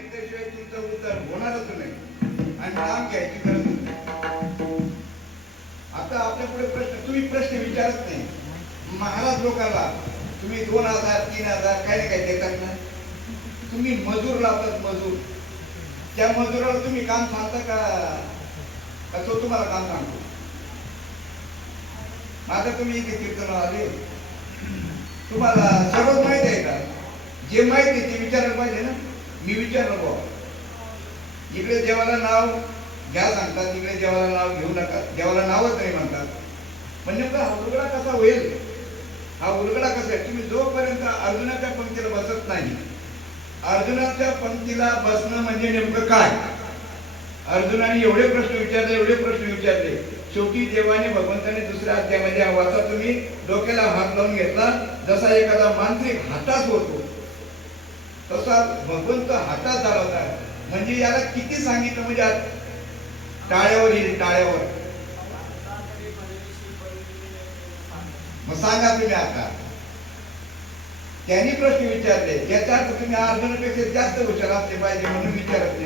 घेतल्याशिवाय तुमचा उद्धार होणारच नाही. आणि काम घ्यायची गरज नाही. आता आपल्या पुढे प्रश्न तुम्ही प्रश्न विचारत नाही. महाराज लोकांना तुम्ही दोन हजार तीन हजार काय ना काय देतात ना? तुम्ही मजूर लावतात मजूर. त्या मजुराला तुम्ही काम सांगता का? का तो तुम्हाला काम सांगतो? माझं तुम्ही इथे कीर्तन आले. तुम्हाला सर्वच माहिती आहे का? जे माहिती ते विचारायला पाहिजे ना? मी विचारलं बाबा इकडे देवाला नाव घ्या सांगतात इकडे देवाला नाव घेऊ नका. देवाला नावच नाही म्हणतात. पण नेमका हा उलगडा कसा होईल? हा उलगडा कसा आहे? तुम्ही जोपर्यंत अर्जुनाच्या पंक्तीला बसत नाही अर्जुनाच्या पंक्तीला बसणं म्हणजे नेमकं काय? अर्जुनाने एवढे प्रश्न विचारले एवढे प्रश्न विचारले. शेवटी देवाने भगवंताने दुसऱ्या अध्यायामध्ये हा वाचा. तुम्ही डोक्याला हात लावून घेतला. जसा एखादा मांत्रिक हातात होतो तसा भगवंत हातात झाला म्हणजे याला किती सांगितलं? म्हणजे टाळ्यावर येईल टाळ्यावर. मग सांगा तुम्ही आता. त्यांनी प्रश्न विचारले. याचा अर्थ तुम्ही अर्जुनापेक्षा जास्त हुशार असले पाहिजे म्हणून विचारत नाही.